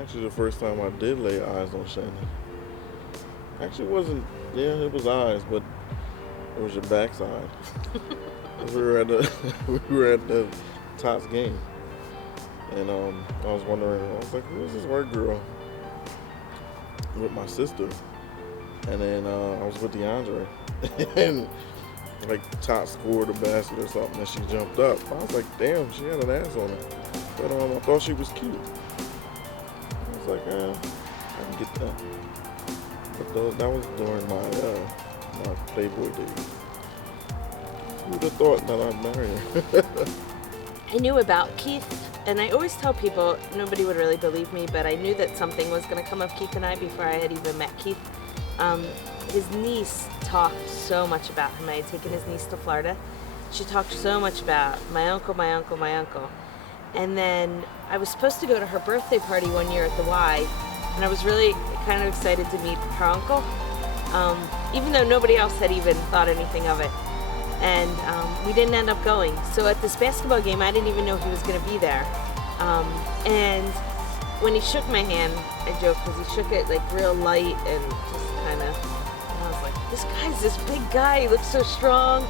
Actually, the first time I did lay eyes on Shannon, actually wasn't. Yeah, it was eyes, but it was your backside. We were at the we were at the Tots game, and I was wondering. I was like, "Who is this white girl?" With my sister, and then I was with DeAndre, and like Tots scored a basket or something, and she jumped up. I was like, "Damn, she had an ass on her," but I thought she was cute. I was like, I can get that. But that was during my Playboy days. Who would have thought that I'd marry her? I knew about Keith, and I always tell people nobody would really believe me, but I knew that something was going to come of Keith and I before I had even met Keith. His niece talked so much about him. I had taken his niece to Florida. She talked so much about my uncle, my uncle, my uncle. And then I was supposed to go to her birthday party one year at the Y, and I was really kind of excited to meet her uncle, even though nobody else had even thought anything of it. And we didn't end up going. So at this basketball game, I didn't even know he was going to be there. And when he shook my hand, I joked because he shook it like real light and just kind of, I was like, this guy's this big guy, he looks so strong.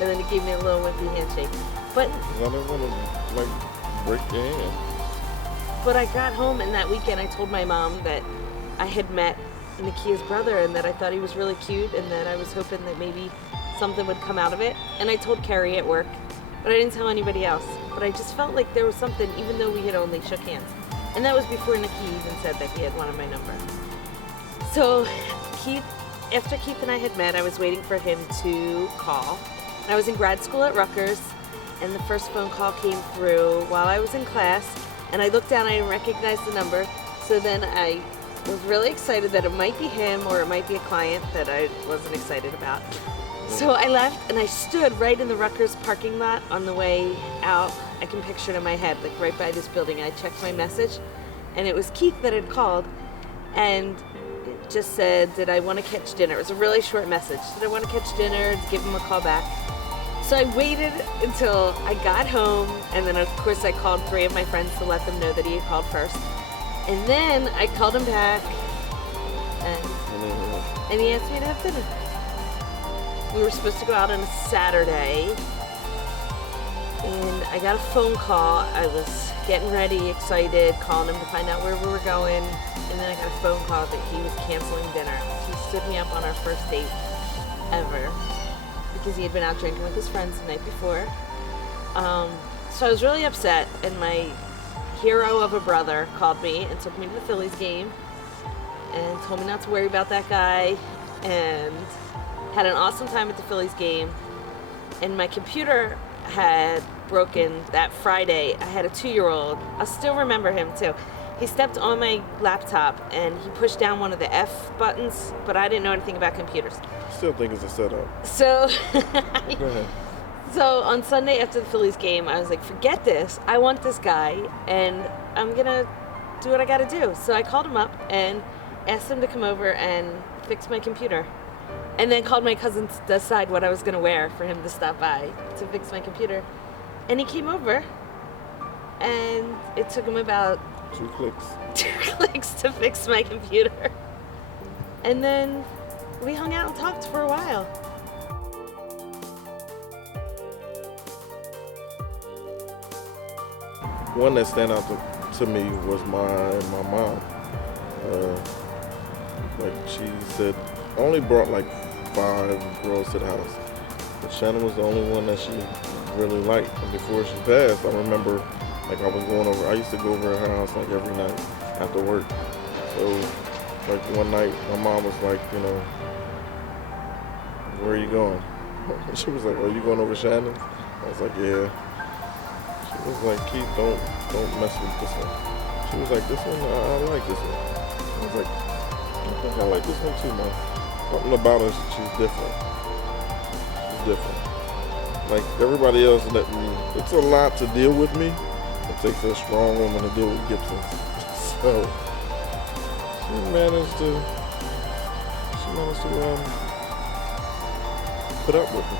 And then he gave me a little wimpy handshake. But I didn't want to like break your hand. But I got home, and that weekend I told my mom that I had met Nakia's brother and that I thought he was really cute and that I was hoping that maybe something would come out of it. And I told Carrie at work, but I didn't tell anybody else. But I just felt like there was something, even though we had only shook hands. And that was before Nakia even said that he had wanted my number. So after Keith and I had met, I was waiting for him to call. I was in grad school at Rutgers, and the first phone call came through while I was in class, and I looked down, I didn't recognize the number, so then I was really excited that it might be him or it might be a client that I wasn't excited about. So I left, and I stood right in the Rutgers parking lot on the way out. I can picture it in my head, like right by this building. I checked my message, and it was Keith that had called, and it just said, did I want to catch dinner? It was a really short message. Did I want to catch dinner? To give him a call back. So I waited until I got home, and then of course I called 3 of my friends to let them know that he had called first. And then I called him back, and he asked me to have dinner. We were supposed to go out on a Saturday, and I got a phone call. I was getting ready, excited, calling him to find out where we were going, and then I got a phone call that he was canceling dinner. He stood me up on our first date ever because he had been out drinking with his friends the night before. So I was really upset, and my hero of a brother called me and took me to the Phillies game and told me not to worry about that guy, and had an awesome time at the Phillies game. And my computer had broken that Friday. I had a 2-year-old. I still remember him too. He stepped on my laptop and he pushed down one of the F buttons, but I didn't know anything about computers. I still think it's a setup. So, Go ahead. so on Sunday after the Phillies game, I was like, forget this. I want this guy, and I'm gonna do what I gotta do. So I called him up and asked him to come over and fix my computer. And then called my cousin to decide what I was gonna wear for him to stop by to fix my computer. And he came over, and it took him about 2 clicks. 2 clicks to fix my computer. And then we hung out and talked for a while. One that stand out to me was my mom. Like she said, I only brought like 5 girls to the house, but Shannon was the only one that she really liked. And before she passed, I remember like I was going over. I used to go over to her house like every night after work. So like one night, my mom was like, you know, where are you going? She was like, are you going over Shannon? I was like, yeah. She was like, Keith, don't mess with this one. She was like, this one, I like this one. I was like, I think I like this one too, man. Something about her, she's different. She's different. Like everybody else, it's a lot to deal with me. It takes a strong woman to deal with Gibson. So she managed to put up with me.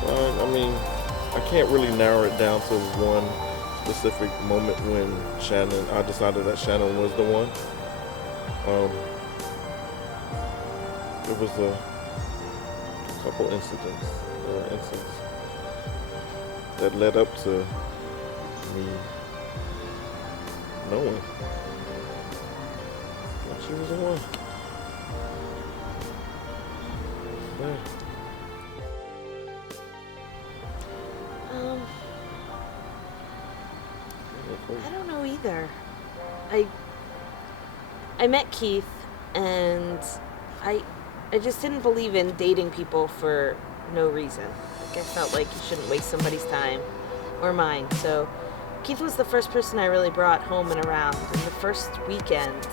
So I mean, I can't really narrow it down to one specific moment when I decided that Shannon was the one. It was a couple incidents that led up to me knowing that she was the one. Yeah. I don't know either. I met Keith, and I just didn't believe in dating people for no reason. Like, I felt like you shouldn't waste somebody's time or mine. So Keith was the first person I really brought home and around. And the first weekend,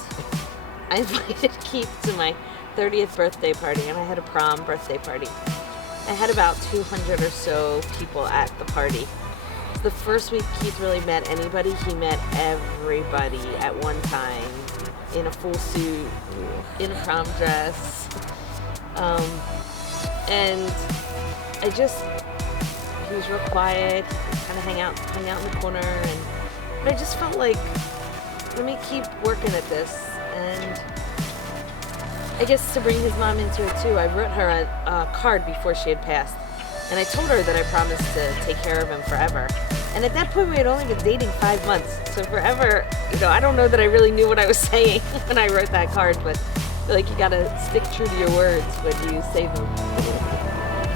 I invited Keith to my 30th birthday party, and I had a prom birthday party. I had about 200 or so people at the party. The first week Keith really met anybody, he met everybody at one time, in a full suit, in a prom dress. And he was real quiet, kind of hang out in the corner, but I just felt like, let me keep working at this. And I guess to bring his mom into it too, I wrote her a card before she had passed. And I told her that I promised to take care of him forever. And at that point, we had only been dating 5 months. So forever, I don't know that I really knew what I was saying when I wrote that card, but I feel like you gotta stick true to your words when you say them.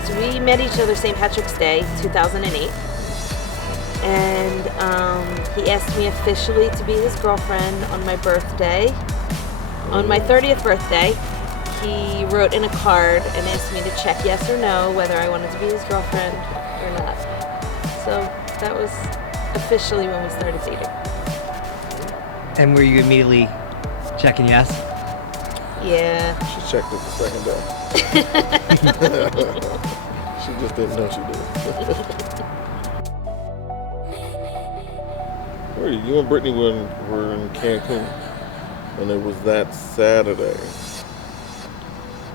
So we met each other St. Patrick's Day, 2008. And he asked me officially to be his girlfriend on my birthday. On my 30th birthday, he wrote in a card and asked me to check yes or no whether I wanted to be his girlfriend or not. So that was officially when we started dating. And were you immediately checking yes? Yeah. She checked it the second day. She just didn't know she did. Where are you? You and Brittany were in Cancun, and it was that Saturday.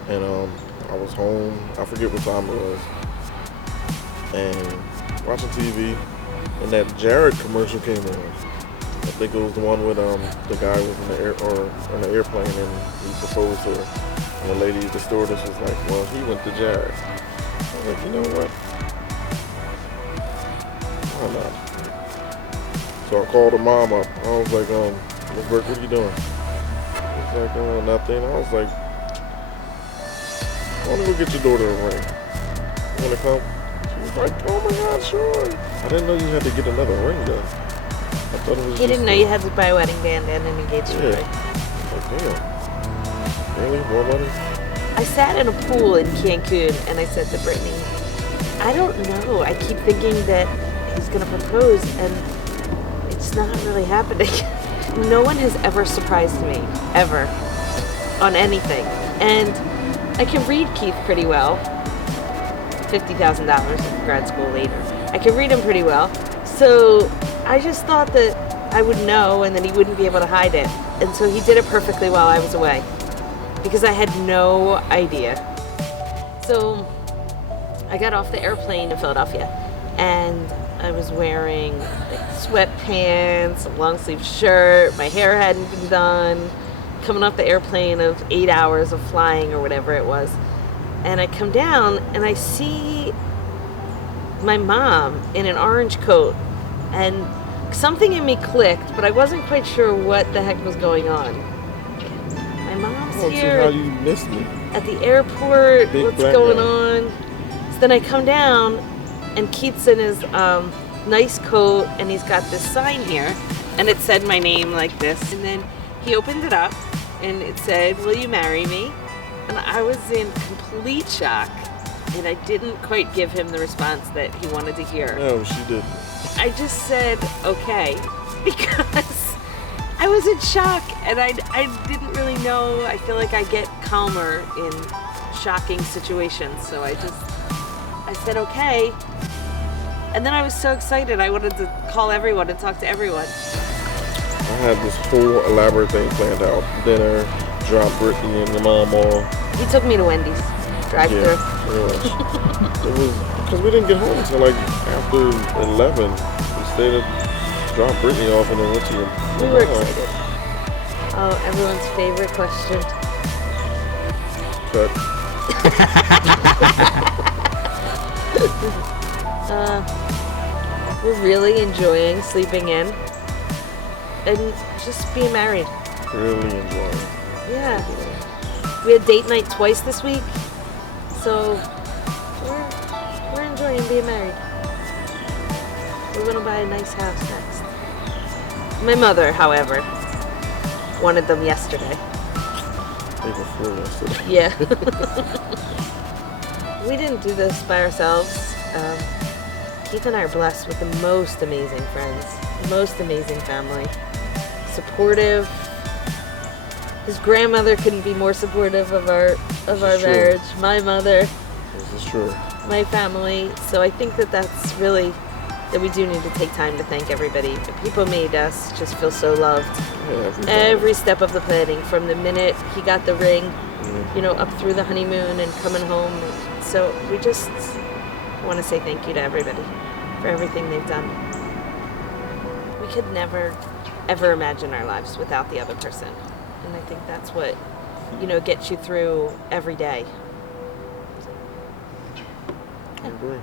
And I was home, I forget what time it was, and watching TV, and that Jared commercial came on. I think it was the one with the guy was in the airplane, and he proposed to her. And the lady, the stewardess, was like, "Well, he went to Jared." I was like, you know what? Why not? So I called her mom up. I was like, Miss Burke, what are you doing? She was like, oh, nothing. I was like, I want to go get your daughter a ring. You want to come? She was like, oh my God, sure. I didn't know you had to get another ring though. I thought it was He didn't know you had to buy a wedding band and an engagement ring. Like, damn. Really? More money? I sat in a pool in Cancun and I said to Brittany, I don't know. I keep thinking that he's going to propose and it's not really happening. No one has ever surprised me, ever, on anything. And I can read Keith pretty well. $50,000 in grad school later. I can read him pretty well. So I just thought that I would know and that he wouldn't be able to hide it. And so he did it perfectly while I was away. Because I had no idea. So I got off the airplane in Philadelphia and I was wearing like sweatpants, a long sleeve shirt, my hair hadn't been done, coming off the airplane of 8 hours of flying or whatever it was. And I come down and I see my mom in an orange coat and something in me clicked, but I wasn't quite sure what the heck was going on. My mom's here. How you missed me. At the airport, Big what's black going guy. on? So then I come down and Keith's in his nice coat and he's got this sign here and it said my name like this. And then he opened it up and it said, will you marry me? And I was in complete shock and I didn't quite give him the response that he wanted to hear. No, she didn't. I just said, okay, because I was in shock and I didn't really know. I feel like I get calmer in shocking situations. So I said, okay. And then I was so excited. I wanted to call everyone and talk to everyone. I had this whole elaborate thing planned out. Dinner, drop Brittany and your mom off. He took me to Wendy's, drive-thru. Yeah, pretty much. It was because we didn't get home until like after 11. We stayed at dropped Brittany off and then went to your We were mom. excited. Oh, everyone's favorite question. But We're really enjoying sleeping in and just being married. really enjoying it. Yeah. We had date night twice this week, so we're enjoying being married. We're gonna buy a nice house next. My mother, however, wanted them yesterday. Day before yesterday. Yeah. We didn't do this by ourselves. Keith and I are blessed with the most amazing friends, most amazing family. Supportive. His grandmother couldn't be more supportive of our True. marriage. My mother, This is true. my family. So I think that's really that we do need to take time to thank everybody. People made us just feel so loved. Yeah, Every step of the planning, from the minute he got the ring, Mhm. up through the honeymoon and coming home. So we just want to say thank you to everybody for everything they've done. We could never, ever imagine our lives without the other person. And I think that's what, gets you through every day. I agree.